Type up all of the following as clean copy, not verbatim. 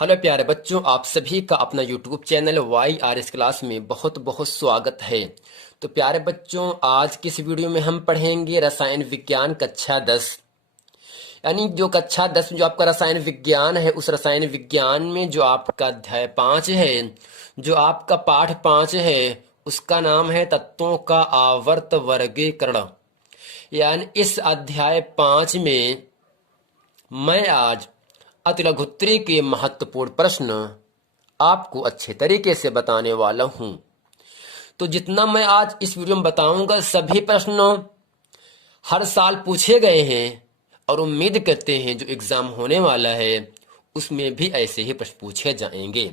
Hello प्यारे बच्चों, आप सभी का अपना यूट्यूब चैनल YRS क्लास में बहुत बहुत स्वागत है। तो प्यारे बच्चों, आज की इस वीडियो में हम पढ़ेंगे रसायन विज्ञान कक्षा 10। यानी जो कक्षा 10 में जो आपका रसायन विज्ञान है, उस रसायन विज्ञान में जो आपका अध्याय 5 है, जो आपका पाठ 5 है, उसका नाम है तत्वों का आवर्त वर्गीकरण। यानी इस अध्याय 5 में मैं आज अतिलघुत्री के महत्वपूर्ण प्रश्न आपको अच्छे तरीके से बताने वाला हूं। तो जितना मैं आज इस वीडियो में बताऊंगा, सभी प्रश्न हर साल पूछे गए हैं और उम्मीद करते हैं जो एग्जाम होने वाला है उसमें भी ऐसे ही प्रश्न पूछे जाएंगे।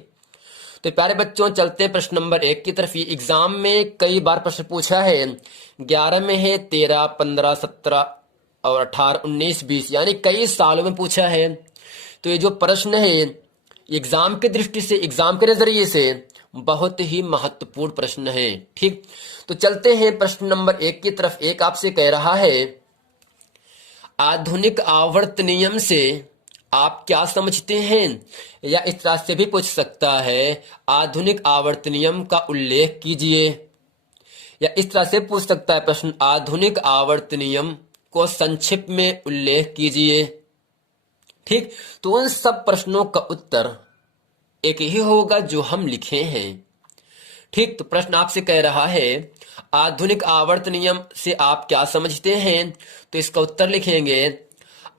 तो प्यारे बच्चों, चलते हैं प्रश्न नंबर 1 की तरफ। ये एग्जाम में कई बार प्रश्न पूछा है। 11 में है, 13, 15, 17 और 18, 19, 20, यानी कई सालों में पूछा है। तो ये जो प्रश्न है एग्जाम की दृष्टि से, एग्जाम के नजरिए से बहुत ही महत्वपूर्ण प्रश्न है। ठीक, तो चलते हैं प्रश्न नंबर 1 की तरफ। एक आपसे कह रहा है, आधुनिक आवर्त नियम से आप क्या समझते हैं? या इस तरह से भी पूछ सकता है, आधुनिक आवर्त नियम का उल्लेख कीजिए। या इस तरह से पूछ सकता है प्रश्न, आधुनिक आवर्त नियम को संक्षिप्त में उल्लेख कीजिए। ठीक, तो उन सब प्रश्नों का उत्तर एक ही होगा जो हम लिखे हैं। ठीक, तो प्रश्न आपसे कह रहा है, आधुनिक आवर्त नियम से आप क्या समझते हैं? तो इसका उत्तर लिखेंगे,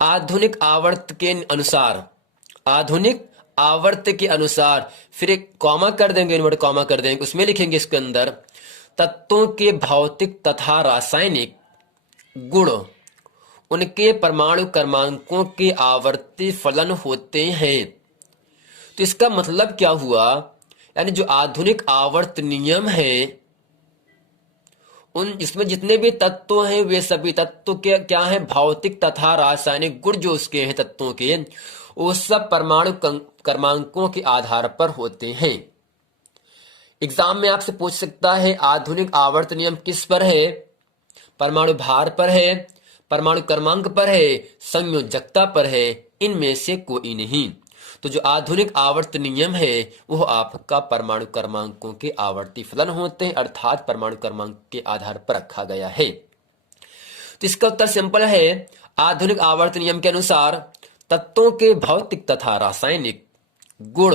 आधुनिक आवर्त के अनुसार, आधुनिक आवर्त के अनुसार, फिर एक कॉमा कर देंगे, इन्वर्ट कॉमा कर देंगे, उसमें लिखेंगे इसके अंदर, तत्वों के भौतिक तथा रासायनिक गुण उनके परमाणु क्रमांकों के आवर्ती फलन होते हैं। तो इसका मतलब क्या हुआ? यानी जो आधुनिक आवर्त नियम है, उन इसमें जितने भी तत्व हैं वे सभी तत्व के क्या हैं? भौतिक तथा रासायनिक गुण जो उसके हैं तत्वों के, वो सब परमाणु क्रमांकों के आधार पर होते हैं। एग्जाम में आपसे पूछ सकता है, आधुनिक आवर्त नियम किस पर है? परमाणु भार पर है, परमाणु क्रमांक पर है, संयोजकता पर है, इनमें से कोई नहीं। तो जो आधुनिक आवर्त नियम है वो आपका परमाणु क्रमांकों के आवर्ती फलन होते हैं, अर्थात परमाणु क्रमांक के आधार पर रखा गया है। तो इसका उत्तर सिंपल है, आधुनिक आवर्त नियम के अनुसार तत्वों के भौतिक तथा रासायनिक गुण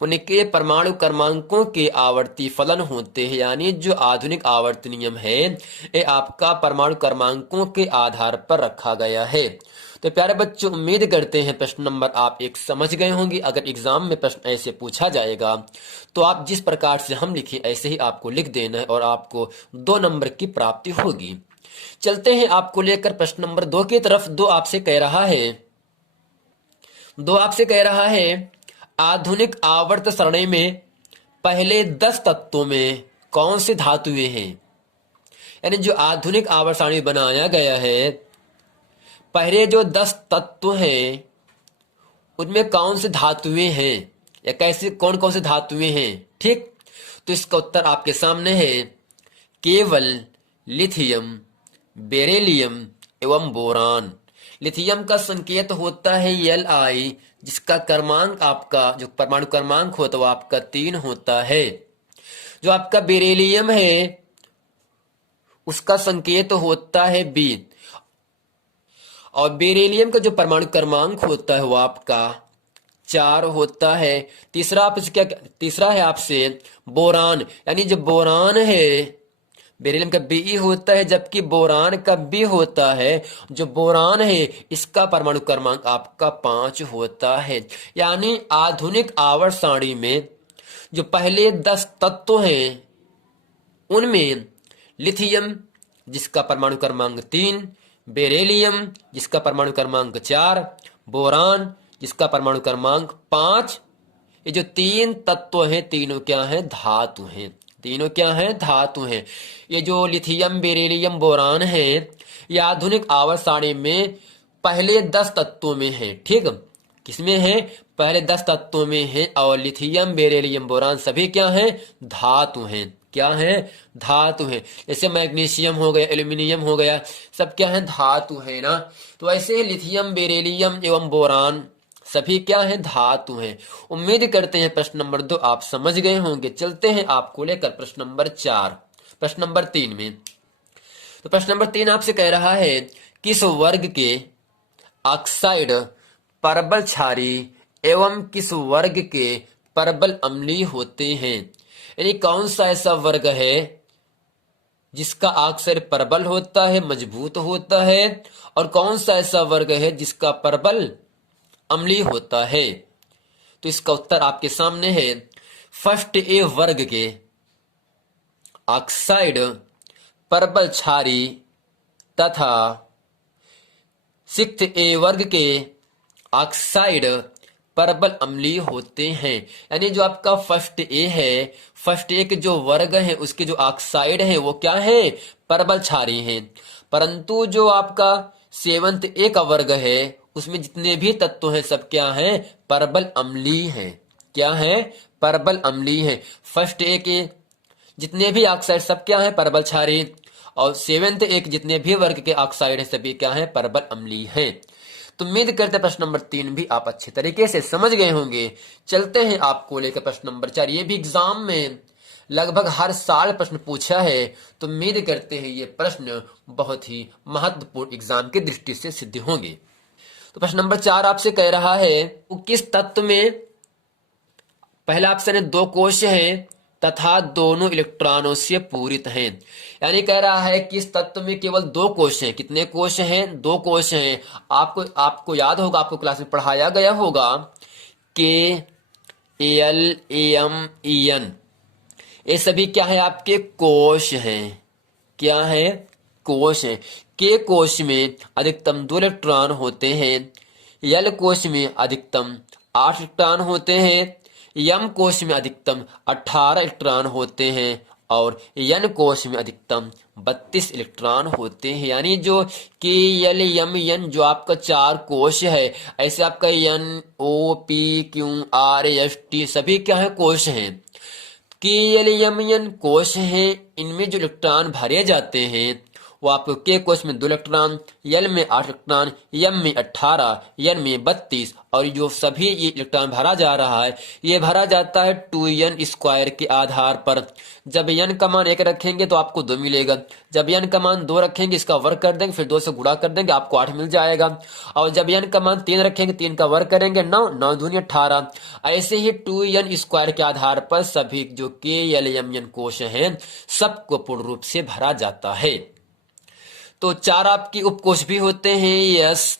उनके परमाणु क्रमांकों के आवर्ती फलन होते हैं। यानी जो आधुनिक आवर्त नियम है ये आपका परमाणु क्रमांकों के आधार पर रखा गया है। तो प्यारे बच्चों, उम्मीद करते हैं प्रश्न नंबर आप 1 समझ गए होंगे। अगर एग्जाम में प्रश्न ऐसे पूछा जाएगा तो आप जिस प्रकार से हम लिखे ऐसे ही आपको लिख देना है और आपको 2 नंबर की प्राप्ति होगी। चलते हैं आपको लेकर प्रश्न नंबर 2 की तरफ। 2 आपसे कह रहा है, आधुनिक आवर्त सरणी में पहले 10 तत्वों में कौन सी धातुएं हैं? यानी जो आधुनिक आवर्त सारणी बनाया गया है, पहले जो 10 तत्व हैं उनमें कौन सी धातुएं हैं या कैसे कौन कौन सी धातुएं हैं? ठीक, तो इसका उत्तर आपके सामने है, केवल लिथियम, बेरिलियम एवं बोरान। लिथियम का संकेत होता है Li, जिसका क्रमांक आपका जो परमाणु क्रमांक होता है वो आपका 3 होता है। जो आपका बेरिलियम है उसका संकेत होता है B, और बेरिलियम का जो परमाणु क्रमांक होता है वो आपका 4 होता है। तीसरा है आपसे बोरान। यानी जो बोरान है, बेरिलियम का Be होता है जबकि बोरान का B होता है। जो बोरान है इसका परमाणु क्रमांक आपका 5 होता है। यानी आधुनिक आवर्त सारणी में जो पहले 10 तत्व हैं उनमें लिथियम जिसका परमाणु क्रमांक 3, बेरिलियम जिसका परमाणु क्रमांक 4, बोरान जिसका परमाणु क्रमांक 5, ये जो 3 तत्व हैं तीनों क्या हैं? धातु हैं। तीनों क्या हैं? धातु हैं। ये जो लिथियम, बेरिलियम, बोरान है ये आधुनिक आवर्त सारणी में पहले 10 तत्वों में है। ठीक, किसमें है? पहले 10 तत्वों में है। और लिथियम, बेरिलियम, बोरान सभी क्या हैं? धातु हैं। क्या है? धातु है। जैसे मैग्नीशियम हो गया, एल्यूमिनियम हो गया, सब क्या है? धातु है ना। तो ऐसे लिथियम, बेरिलियम एवं बोरान सभी क्या हैं? धातु हैं। उम्मीद करते हैं प्रश्न नंबर 2 आप समझ गए होंगे। चलते हैं आपको लेकर प्रश्न नंबर 4, प्रश्न नंबर 3 में। तो प्रश्न नंबर 3 आपसे कह रहा है किस वर्ग के ऑक्साइड परबल क्षारी एवं किस वर्ग के परबल अम्लीय होते हैं। यानी कौन सा ऐसा वर्ग है जिसका ऑक्साइड परबल होता है, मजबूत होता है, और कौन सा ऐसा वर्ग है जिसका परबल अम्लीय होता है। तो इसका उत्तर आपके सामने है। फर्स्ट ए वर्ग के ऑक्साइड परबल क्षारी तथा सिक्स्थ ए वर्ग के ऑक्साइड परबल अम्लीय होते हैं। यानी जो आपका फर्स्ट ए है, फर्स्ट ए के जो वर्ग हैं उसके जो ऑक्साइड हैं वो क्या है? परबल क्षारी हैं। परंतु जो आपका सेवंथ ए का वर्ग है उसमें जितने भी तत्व हैं सब क्या हैं? परबल अम्लीय हैं। क्या है? परबल अम्लीय हैं। फर्स्ट ए के जितने भी ऑक्साइड सब क्या है? परबल क्षारी। और सेवेंथ एक जितने भी वर्ग के ऑक्साइड है सभी क्या है? परबल अम्लीय है। तो उम्मीद करते हैं प्रश्न नंबर 3 भी आप अच्छे तरीके से समझ गए होंगे। चलते हैं आपको लेकर प्रश्न नंबर 4। ये भी एग्जाम में लगभग हर साल प्रश्न पूछा है, तो उम्मीद करते हैं ये प्रश्न बहुत ही महत्वपूर्ण एग्जाम की दृष्टि से सिद्ध होंगे। तो प्रश्न नंबर 4 आपसे कह रहा है वो किस तत्व में, पहला ऑप्शन है 2 कोश है तथा दोनों इलेक्ट्रॉनों से पूरित हैं। यानी कह रहा है कि इस तत्व में केवल 2 कोश हैं। कितने कोश हैं? 2 कोश हैं। आपको याद होगा, आपको क्लास में पढ़ाया गया होगा के एल एम एन, ये सभी क्या है? आपके कोश हैं। क्या है? कोश हैं। के कोश में अधिकतम 2 इलेक्ट्रॉन होते हैं, यल कोश में अधिकतम 8 इलेक्ट्रॉन होते हैं, यम कोश में अधिकतम 18 इलेक्ट्रॉन होते हैं और यन कोश में अधिकतम 32 इलेक्ट्रॉन होते हैं। यानी जो के यल यम यन जो आपका 4 कोश है, ऐसे आपका N O P Q R S T सभी क्या है? कोश हैं। के यल यम यन कोश हैं। इनमें जो इलेक्ट्रॉन भरे जाते हैं वो आपको के कोश में 2 इलेक्ट्रॉन, यल में 8 इलेक्ट्रॉन, यम में 18, यन में 32, और जो सभी ये इलेक्ट्रॉन भरा जा रहा है ये भरा जाता है 2n स्क्वायर के आधार पर। जब n का मान 1 रखेंगे तो आपको 2 मिलेगा, जब n का मान 2 रखेंगे इसका वर्ग कर देंगे, फिर 2 से गुणा कर देंगे, आपको 8 मिल जाएगा। और जब n का मान 3 रखेंगे 3 का वर्ग करेंगे 9, 9 दूनी 18। ऐसे ही 2n स्क्वायर के आधार पर सभी जो के यल एम एन कोश हैं सबको पूर्ण रूप से भरा जाता है। तो 4 आपकी उपकोश भी होते हैं, एस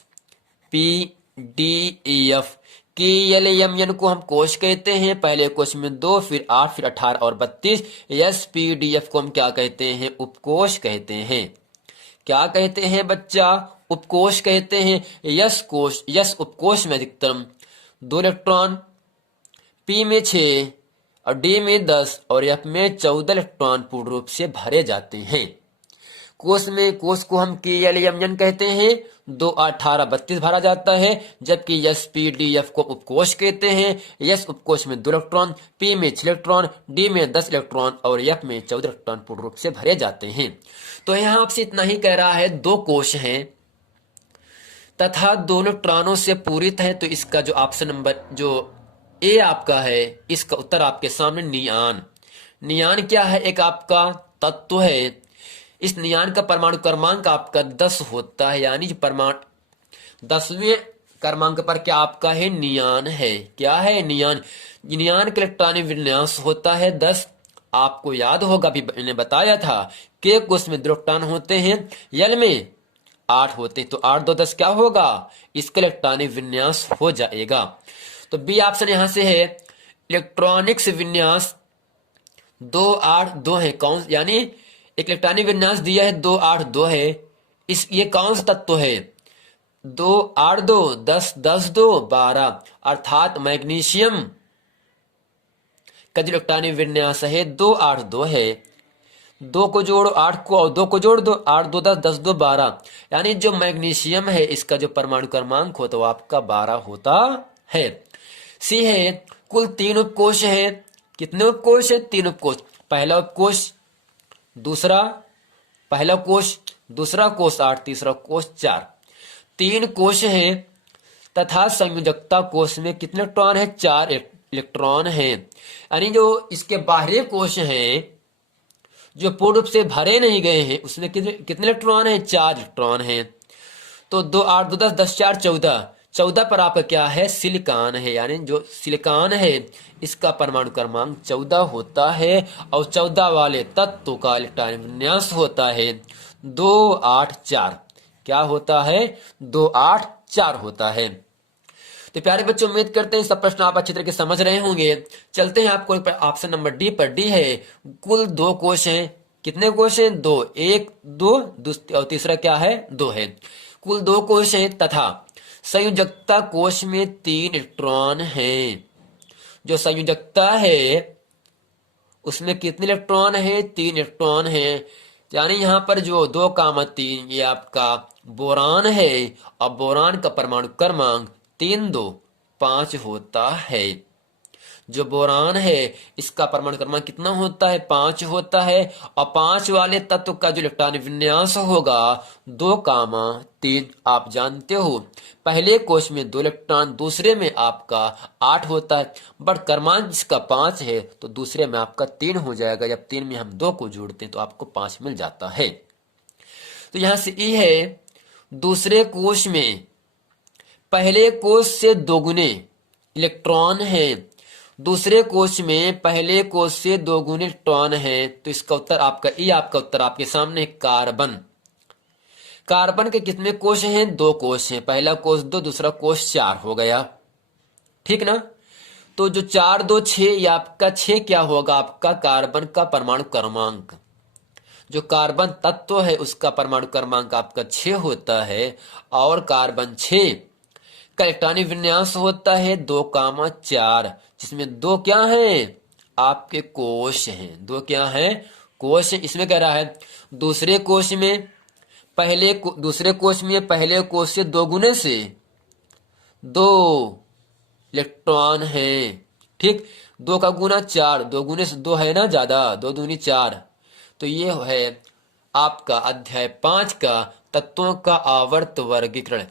पी डी एफ। के यल एम एन को हम कोश कहते हैं, पहले कोश में 2, फिर 8, फिर 18 और 32। एस पी डी एफ को हम क्या कहते हैं? उपकोश कहते हैं। क्या कहते हैं बच्चा? उपकोश कहते हैं। यस उपकोश में अधिकतम 2 इलेक्ट्रॉन, पी में 6 और डी में 10 और एफ में 14 इलेक्ट्रॉन पूर्ण रूप से भरे जाते हैं। कोश को हम के यल एम एन कहते हैं, 2, 18, 32 भरा जाता है, जबकि एस पी डी एफ को उपकोश कहते हैं। यस उपकोश में 2 इलेक्ट्रॉन, पी में 6 इलेक्ट्रॉन, डी में 10 इलेक्ट्रॉन और एफ में 14 इलेक्ट्रॉन पूर्ण रूप से भरे जाते हैं। तो यहाँ आपसे इतना ही कह रहा है 2 कोश हैं तथा दोनों इलेक्ट्रॉनों से पूरित है। तो इसका जो ऑप्शन नंबर जो ए आपका है इसका उत्तर आपके सामने नियान। नियान क्या है? एक आपका तत्व है। इस नियान का परमाणु क्रमांक आपका 10 होता है। यानी जो परमाणु 10वें क्रमांक पर क्या आपका है? नियान है। क्या है? नियान। नियान का इलेक्ट्रॉनिक विन्यास होता है 10। आपको याद होगा, अभी मैंने बताया था के कोश में 2 इलेक्ट्रॉन होते हैं, यल में 8 होते हैं, तो 8 2 10 क्या होगा? इसका इलेक्ट्रॉनिक विन्यास हो जाएगा। तो बी ऑप्शन यहां से है इलेक्ट्रॉनिक्स विन्यास 2 8 2 है। कौन? यानी एक इलेक्ट्रॉनिक विन्यास दिया है 2 8 2 है। ये कौन सा तत्व है? 2 8 2 10 10 2 12, अर्थात मैग्नीशियम का जो इलेक्ट्रॉनिक विन्यास है 2 8 2 है। 2 को जोड़ो 8 को और 2 को जोड़ दो, 8 2 10 10 2 12। यानी जो मैग्नीशियम है इसका जो परमाणु क्रमांक होता है वो आपका 12 होता है। सी है कुल 3 उपकोश है। कितने उपकोश है? 3 उपकोश। पहला उपकोश, पहला कोश, दूसरा कोश 8, तीसरा कोश 4। 3 कोश हैं तथा संयोजकता कोश में कितने इलेक्ट्रॉन है? 4 इलेक्ट्रॉन है। यानी जो इसके बाहरी कोश हैं जो पूर्ण रूप से भरे नहीं गए हैं उसमें कितने कितने इलेक्ट्रॉन है? 4 इलेक्ट्रॉन है। तो 2 8 2 10 10 4 14, 14 पर आपका क्या है? सिलिकॉन है। यानी जो सिलिकॉन है इसका परमाणु क्रमांक 14 होता है और 14 वाले तत्व का इलेक्ट्रॉनिक विन्यास होता है 2 8 4। क्या होता है? 2 8 4 होता है। तो प्यारे बच्चों, उम्मीद करते हैं सब प्रश्न आप अच्छी तरीके से समझ रहे होंगे। चलते हैं आपको ऑप्शन नंबर डी पर। डी है कुल 2 कोश हैं। कितने कोश हैं? 2, 1 2 और तीसरा क्या है? 2 है। कुल 2 कोश हैं तथा संयोजकता कोश में 3 इलेक्ट्रॉन हैं। जो संयोजकता है उसमें कितने इलेक्ट्रॉन है? 3 इलेक्ट्रॉन है। यानी यहाँ पर जो 2, 3 ये आपका बोरान है और बोरान का परमाणु क्रमांक 3 2 5 होता है। जो बोरान है इसका परमाणु क्रमांक कितना होता है? 5 होता है। और 5 वाले तत्व का जो इलेक्ट्रॉनिक विन्यास होगा 2, 3। आप जानते हो पहले कोश में 2 इलेक्ट्रॉन, दूसरे में आपका 8 होता है। बट क्रमांक जिसका 5 है तो दूसरे में आपका 3 हो जाएगा। जब 3 में हम 2 को जोड़ते हैं तो आपको 5 मिल जाता है। तो यहां से ई है दूसरे कोश में पहले कोश से 2 गुने इलेक्ट्रॉन है। दूसरे कोश में पहले कोश से 2 गुने इलेक्ट्रॉन है। तो इसका उत्तर आपका ई, आपका उत्तर आपके सामने कार्बन। कार्बन के कितने कोश हैं? 2 कोश हैं। पहला कोश 2, दूसरा कोश 4 हो गया। ठीक ना? तो जो 4 2 6 ये आपका 6 क्या होगा? आपका कार्बन का परमाणु क्रमांक। जो कार्बन तत्व है उसका परमाणु क्रमांक आपका 6 होता है और कार्बन 6 का इलेक्ट्रॉनिक विन्यास होता है 2, 4, जिसमें 2 क्या हैं? आपके कोश हैं। 2 क्या हैं? कोश हैं। इसमें कह रहा है दूसरे कोश में दूसरे कोश में पहले कोश से 2 गुने से 2 इलेक्ट्रॉन है। ठीक, 2 का गुना 4, 2 गुने से 2 है ना ज्यादा, 2 दूनी 4। तो ये है आपका अध्याय 5 का तत्वों का आवर्त वर्गीकरण।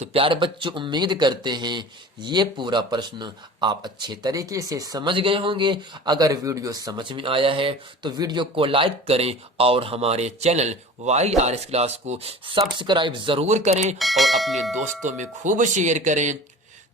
तो प्यारे बच्चों, उम्मीद करते हैं ये पूरा प्रश्न आप अच्छे तरीके से समझ गए होंगे। अगर वीडियो समझ में आया है तो वीडियो को लाइक करें और हमारे चैनल YRS क्लास को सब्सक्राइब जरूर करें और अपने दोस्तों में खूब शेयर करें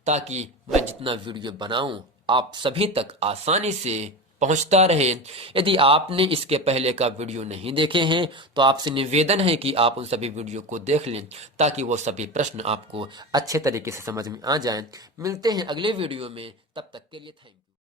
ताकि मैं जितना वीडियो बनाऊं आप सभी तक आसानी से पहुंचता रहे। यदि आपने इसके पहले का वीडियो नहीं देखे हैं तो आपसे निवेदन है कि आप उन सभी वीडियो को देख लें ताकि वो सभी प्रश्न आपको अच्छे तरीके से समझ में आ जाएं। मिलते हैं अगले वीडियो में, तब तक के लिए थैंक यू।